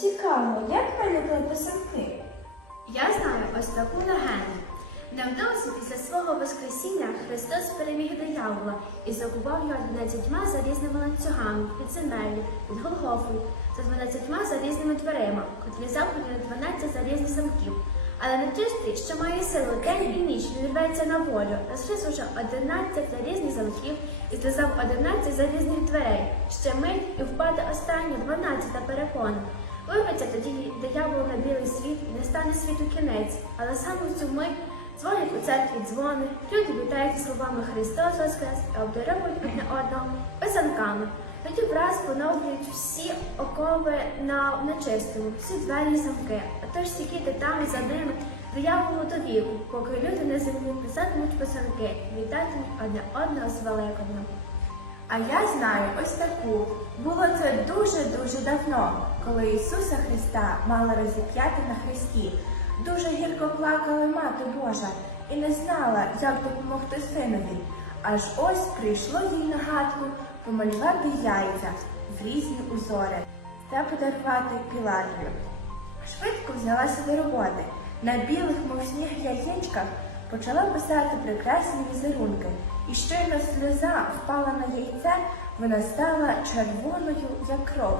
Цікаво, як виникли писанки? Я знаю ось таку легенду. Невдовзі після свого Воскресіння Христос переміг диявола і закував його дванадцятьма залізними ланцюгами під землею, під Голгофою, за дванадцятьма залізними дверима, котрі замкнули дванадцять залізних замків. Але нечистий, що має силу день і ніч, відрветься на волю, розрис уже одинадцять залізних замків і зв'язав одинадцять залізних дверей, ще мить і впаде останнє дванадцята перепона. Вирветься тоді диявол на білий світ не стане світу кінець, але саме в цю мить дзвонять у церкві дзвони, люди вітаються словами Христос Воскрес і обдаровують одне одного писанками. Тоді враз поновлюють всі окови на нечистому, всі двері і замки. Отож сидіти там за ними дияволу до віку, поки люди на землі писатимуть писанки, вітатимуть одне одного з Великоднем. А я знаю ось таку. Було це дуже-дуже давно, коли Ісуса Христа мали розіп'яти на хресті. Дуже гірко плакала Мати Божа і не знала, як допомогти синові. Аж ось прийшло їй на гадку помалювати яйця в різні узори та подарувати Пілатові. Швидко взялася до роботи. На білих, мов сніг яєчках почала писати прекрасні візерунки, і щойно сльоза впала на яйце, вона стала червоною, як кров.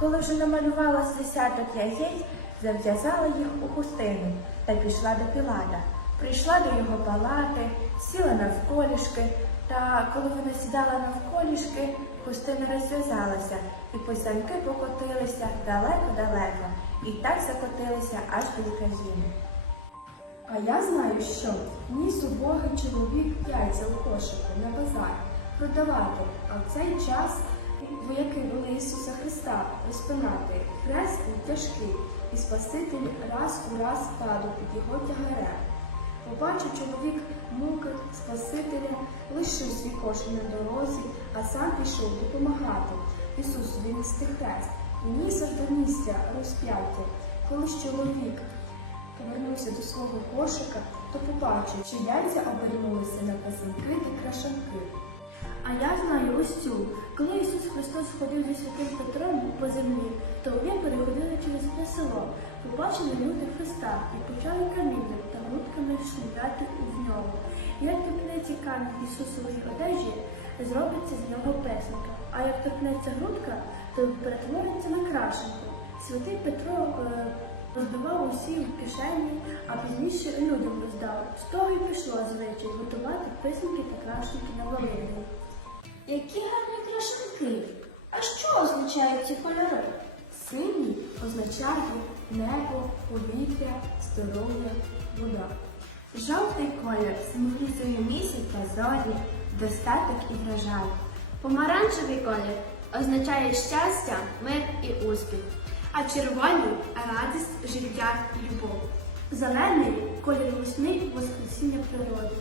Коли вже намалювала з десяток яєць, зав'язала їх у хустину та пішла до Пілата. Прийшла до його палати, сіла навколішки, та коли вона сідала навколішки, хустина розв'язалася, і писанки покотилися далеко-далеко, і так закотилися аж до України. А я знаю, що ніс убогий чоловік яйця у кошику на базар продавати, а в цей час вояки вели Ісуса Христа розпинати. Хрест був тяжкий, і Спаситель раз у раз падав під його тягарем. Побачив чоловік муки Спасителя, лишив свій кошик на дорозі, а сам пішов допомагати Ісусу винести хрест і ніс до місця розп'яття. Коли ж чоловік повернувся до свого кошика, то побачив, що яйця обернулися на казанки та крашанки. А я знаю ось цю. Коли Ісус Христос ходив зі святим Петром по землі, то вони переходили через те село, побачили люди Христа і почали камінням та грудками шляти в нього. Як торкнеться камінь Ісусової одежі, зробиться з нього песенка. А як торкнеться грудка, то перетвориться на крашенку. Святий Петро е, роздавав усі в кишені, а пізніше і людям роздав. З того й пішло звичай готувати писанки та крашенки на Великдень. Які гарні крашенки! А що означають ці кольори? Синій означає небо, повітря, здоров'я, вода. Жовтий колір символізує місяць та зорі, достаток і врожай. Помаранчевий колір означає щастя, мир і успіх. А червоний радість, життя, любов. Зелений колір весни, воскресіння природи.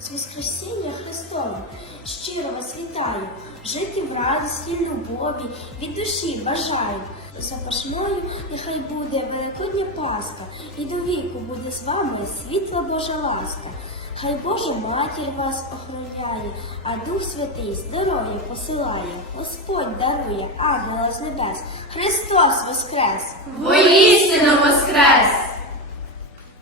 З Воскресіння Христова щиро вас вітаю, жити в радості, любові, від душі бажаю. Запашною нехай буде Великодня Пасха, і до віку буде з вами світла Божа ласка. Хай Божа матір вас охороняє, а Дух Святий здоров'я посилає. Господь дарує ангела з небес. Христос Воскрес! Воістину воскрес!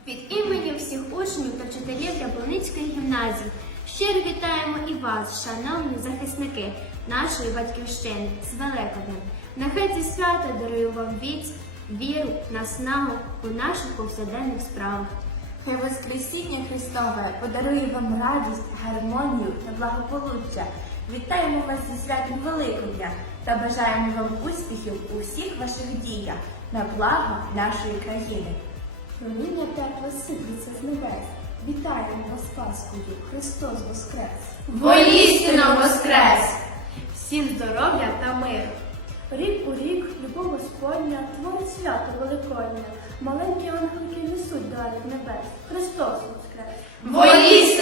Від імені всіх учнів та вчителів Яблоницької гімназії щиро вітаємо і вас, шановні захисники нашої батьківщини з Великоднем. Нехай це свято дарує вам віць, віру, наснагу у наших повсякденних справах. Хай Воскресіння Христове подарує вам радість, гармонію та благополуччя. Вітаємо вас зі святом Великодня та бажаємо вам успіхів у всіх ваших діях на благо нашої країни. Проміння тепла сиплеться з небес. Вітаємо вас Пасхою, Христос Воскрес! Воістину воскрес! Всім здоров'я та миру! Рік у рік любов Господня творить свято Великодня. Маленькі ангели Христос Воскрес!